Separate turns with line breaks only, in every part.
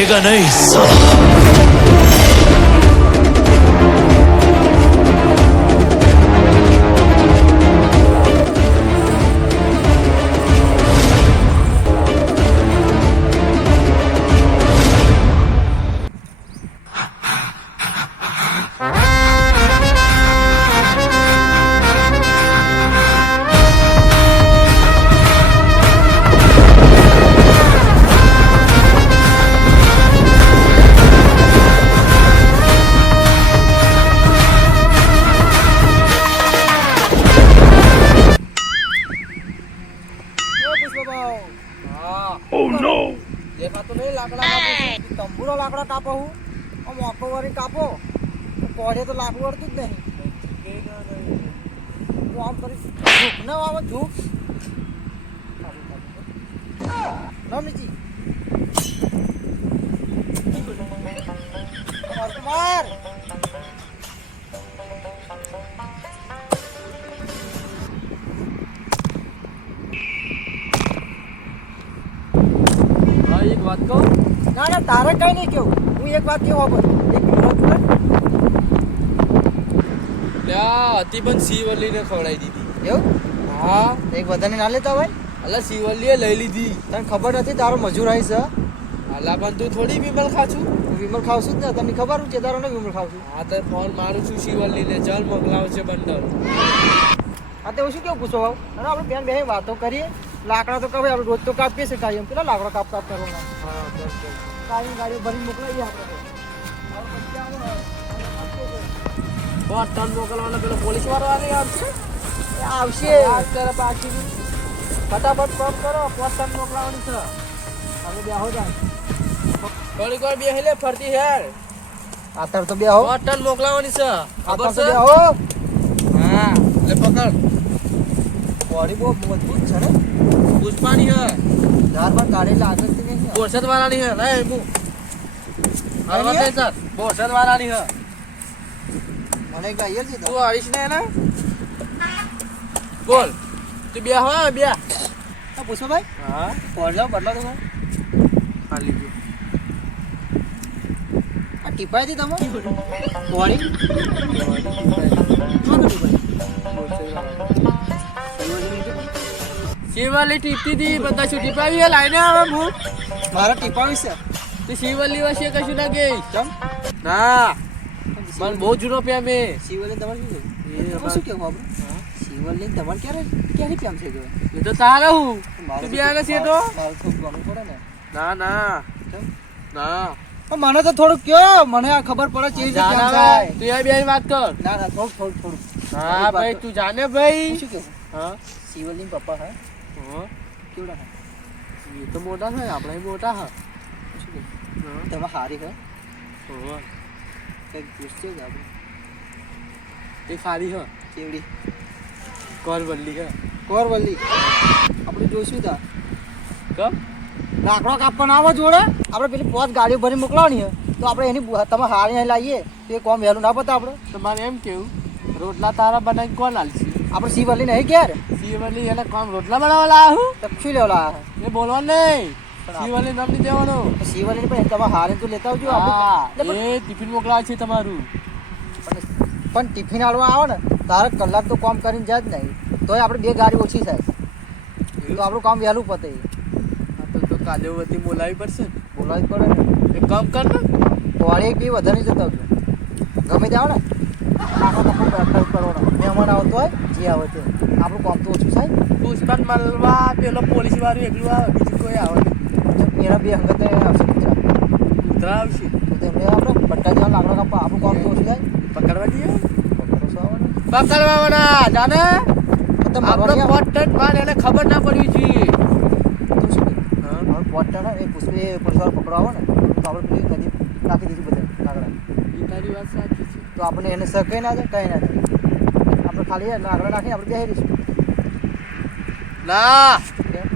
chega nem só. તંબુરો લાકડા કાપો હું. આમ ઓકો વાળી કાપો. કોડે તો લાકડું અડતું જ નહીં. આમ કરી ઝૂક. ના આવે ઝૂક. રમીજી કુમાર.
વાત કહું.
ના ના તારે કઈ નહીં કેવું. હું એક વાત કેવો ખબર એક મિનિટ
હતી પણ શિવલ્લીને ખવડાવી દીધી.
એવું?
હા.
એક બધાને ના લેતા હોય?
અલા શિવલ્લીએ લઈ લીધી.
તને ખબર નથી તારો મજૂર આવી છે?
અલા પણ તું થોડી વિમલ
હું વિમલ ખાવશું જ ને તને ખબર હું તારો ને વિમલ ખાવશું
હા તો ફોન મારું છું શિવલ્લીને. જલ મોકલાવશે બંડલ
હા તો શું કેવું પૂછો ભાવ આપણે બેન બે વાતો કરીએ. લાકડા તો કાપે આપણે રોજ તો કાપીએ છે કાયમ પેલા લાકડા કાપ કાપ કરવાના?
ગાડી
કાયમ ગાડીઓ ભરી મોકલાવીએ આપણે તો. પછી.
બહુ ટન મોકલવાનો પેલો પોલીસ વાળો આવે આવશે?
આવશે.
અત્યારે બાકી
ફટાફટ કામ કરો પાંચ ટન મોકલાવાની છે. હવે બે હો જાય.
થોડીક વાર બે હેલે ફરતી હેર
અત્યારે તો બે હો
બહુ ટન મોકલાવાની છે. ખબર છે?
હા.
લે પકડ.
બોડી બહુ મજબૂત છે ને?
પુષ્પાની હે
ધાર પર કાઢેલા આગળથી નહીં.
બોરસદ વાળાની હે લે મુ હરવા દે સર બોરસદ વાળાની હે
મને કહીએ છે
તું. આવીશ ને એને? બોલ. તું બે હા બે.
તો પૂછો ભાઈ.
હા.
બોડલો બદલો તો ભાઈ
ખાલી ગયો
આ ટીપાઈ હતી તમે બોડી?
શિવલ્લી ટીપતી હતી બધા શું ટીપાવી લાઈને આવે હું.
મારા ટીપાવી છે
તે શિવલ્લી વાસી કશું ના કે
કેમ?
ના. મને બહુ જૂનો પ્રેમ હે
શિવલે તમારે શું
એ
શું કેવું આપણે શિવલે તમારે ક્યારે ક્યારે પ્યામ છે જો
એ તો તારે હું. તું બે આને છે તો.
ને.
ના ના. ના.
મને તો થોડું કયો મને આ ખબર પડે
હવે,
થાય.
તું એ બેન વાત કર.
ના ના થોડું થોડું થોડું
હા ભાઈ તું જાને ભાઈ.
શું કેવું
હા.
શિવલી પપ્પા હા?
હા.
કેવડા હા?
એ તો મોટા છે આપણે મોટા હા. હા.
તમે હારી હા.
હા.
કંઈક પૂછશે જ આપણે.
એ સારી હ
કેવડી.
કોરવલ્લી હ.
કોરવલ્લી. આપણે જોઈશું તા.
કમ
લાકડો કાપવાનો આવો જોડે. આપણે પેલી પોત ગાડીઓ ભરી મોકલાવાની છે તો આપણે એની તમે હારી લાવીએ તો એ કોમ વહેલું ના પતા આપણે.
તમારે એમ કેવું રોટલા તારા બનાવી કોણ આલશે?
આપણે શિવલ્લી નહીં ક્યારે
શિવલી એને કામ રોટલા બનાવવા લાયા હું?
તક્ષી લેવા લાયા?
એ બોલવાનું નહીં.
પણ
શિવલી નામ નહીં દેવાનું.
છે પણ તમે હારે તો લેતા આવજો
હા એ ટિફિન મોકલાવે છે તમારું.
પણ ટિફિન આલવા આવે ને તારે કલાક તો કામ કરીને જાય જ નહીં. તોય આપણે બે ગાડી ઓછી થાય. તો આપણું કામ વહેલું પતે.
તો કાલે બધી બોલાવી પડશે
બોલાવી પડે ને.
એક કામ કર ને.
વાળી એક બી વધારે જતા આવજો. ગમે તે આવે ને. આખો કપડો બેઠા કરવાનો મહેમાન આવતો હોય જે આવે તે આપણું કામ તો ઓછું થાય
પુષ્પાન મળવા પેલો પોલીસ વાળું એકલું આવે બીજું કોઈ આવે
એના બે અંગત આવશે કૂતરા.
આવશે
તો તેમને આપણે ભટ્ટા જેવા લાકડા કાપવા આપણું કામ તો ઓછું થાય
પકડવા
છો.
પકડવાના જાને આપણો માર એને ખબર ના પડવી જોઈએ
પોટટા એ પુષ્પે પુષ્પા પકડવા આવે ને તો આપણે પેલી નદી નાખી દીધું બધા લાકડા
એ તારી વાત સાચી
તો આપણે એને સકે ના જાય કંઈ ના જાય આપણે ખાલી આગળ નાખીને આપણે બેસી
ના!
કેમ?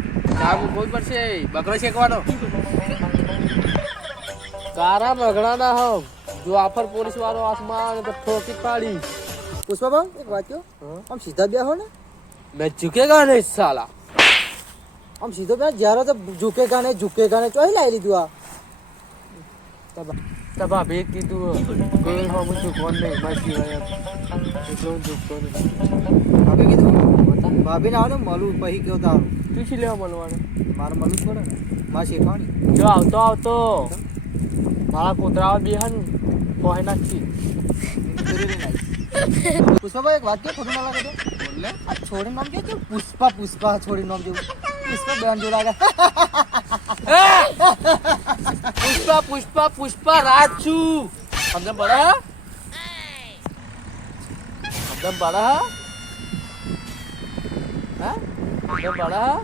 કોઈ પડશે. બકરો શેકવાનો. તારા બગડા ના હો જો આફર પોલીસ વાળો આસમાન ઠોકી પાડી.
પુષ્પાબા એક વાત કહો. આમ સીધા બેહો ને?
મેં ઝુકેગા નહીં સાલા.
આમ સીધો બે જ્યારે તો ઝૂકેગા ને ઝૂકેગા ને ચોહી લાવી લીધું આ.
તો ભાભી કીધું કોઈ હમું ચૂકવાનું નહીં સિવાય એમ. એટલે હું ચૂકતો નહીં
ભાભી કીધું ભાભીને આવો ને મળું પછી કેવું તારું
તું શી લેવા મળવાનું
મારે મળવું પડે ને મારે શેઠવાણી
જો આવતો આવતો મારા કૂતરાઓ બેહન પોહે નાખી
પુષ્પાભાઈ એક વાત કે ખોટું ના લાગે તો બોલે આ છોડી નામ કે પુષ્પા પુષ્પા છોડી નામ જેવું પુષ્પા બેન જેવું લાગે
પુષ્પા પુષ્પા પુષ્પા, રાજ સમજણ પડે હા? સમજણ પડે હા? હા? સમજણ પડે હા?